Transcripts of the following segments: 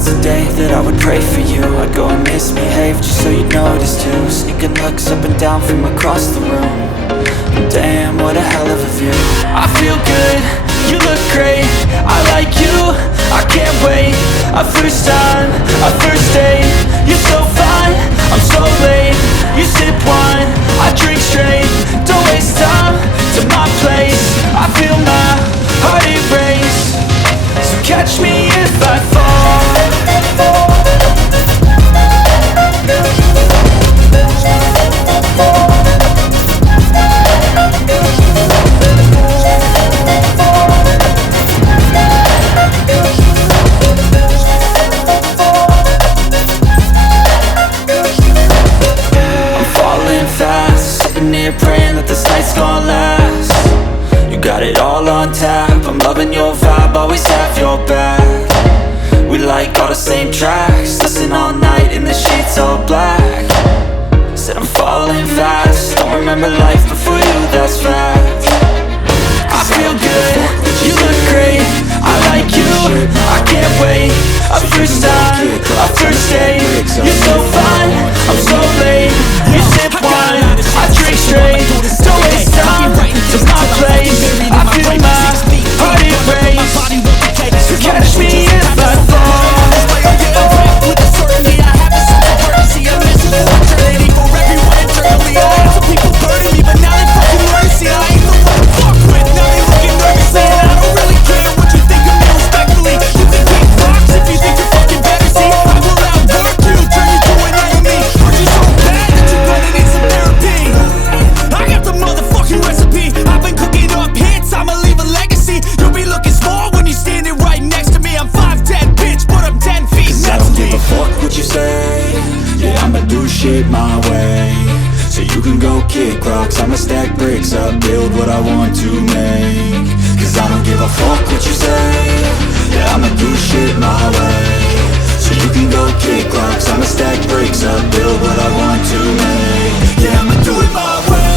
once a day that I would pray for you. I'd go and misbehave just so you'd notice too. Sneaking looks up and down from across the room. Damn, what a hell of a view. I feel good, you look great, I like you, I can't wait. A first time, a first date. You're so fine, I'm so late. You sip wine, I drink straight. Don't waste time to my place. I feel my heart erase. So catch me if I fall. Praying that this night's gonna last. You got it all on tap, I'm loving your vibe, always have your back. We like all the same tracks, listen all night in the sheets all black. Said I'm falling fast, don't remember life before you, that's fact. I feel good, you look great, I like you, I can't wait. A first time, a first date. You're so fine, I'm so late. You sip wine, I drink straight. Don't waste time to my place. I feel my heart erase. So catch me if I fall. With a certainty I have a sense of urgency. A message for eternity for everyone internally. I had some people burning me, but now they fucking mercy. I ain't the one to fuck with, now they looking nervously. And I don't really care what you think of me respectfully. You can kick rocks if you think you're fucking better. See, I will outwork you, turn you to an enemy. Hurt you so bad that you're gonna need some therapy. I got the motherfucking recipe. I've been cooking up hits, I'ma leave a legacy. You'll be looking small when you're standing right next to me. I'm 5'10", bitch, but I'm 10 feet next to me. 'Cause I don't give a fuck what you say. Yeah, I'ma do shit my way. So you can go kick rocks, I'ma stack bricks up, build what I want to make. 'Cause I don't give a fuck what you say. Yeah, I'ma do shit my way. So you can go kick rocks, I'ma stack bricks up, build what I want to make. Yeah, I'ma do it my way.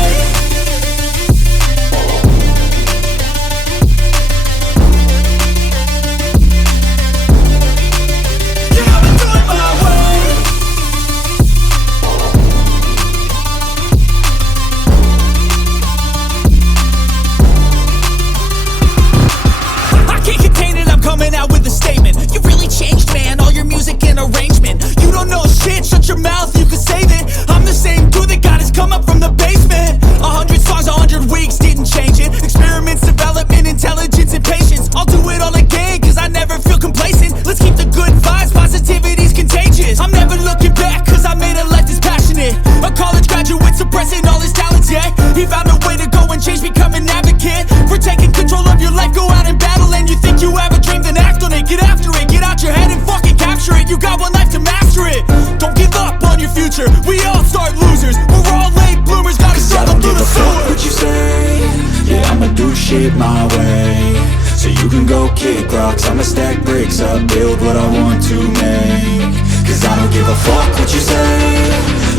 Coming out with a statement. You really changed, man, all your music and arrangement. You don't know shit, shut your mouth, you can save it. I'm the same dude that got his come up from the basement. 100 songs, 100 weeks, didn't change it. Experiments, development, intelligence, and patience. I'll do it all again, cause I never feel complacent. Let's keep the good vibes, positivity's contagious. I'm never looking back, cause I made a life that's passionate. A college graduate suppressing all his talents, yeah. He found a way to go and change, become an advocate. For taking control of your life, go out and battle. And you think you have a dream, then act on it. Get after it, get out your head and fucking capture it. You got one life to master it. Don't give up on your future, we all start losers. We're all late bloomers, gotta struggle through the sewer. What you say? Yeah, I'ma do shit my way. So you can go kick rocks, I'ma stack bricks up, build what I want to make. 'Cause I don't give a fuck what you say.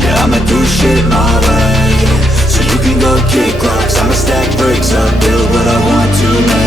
Yeah, I'ma do shit my way. So you can go kick rocks, I'ma stack bricks up, build what I want to make.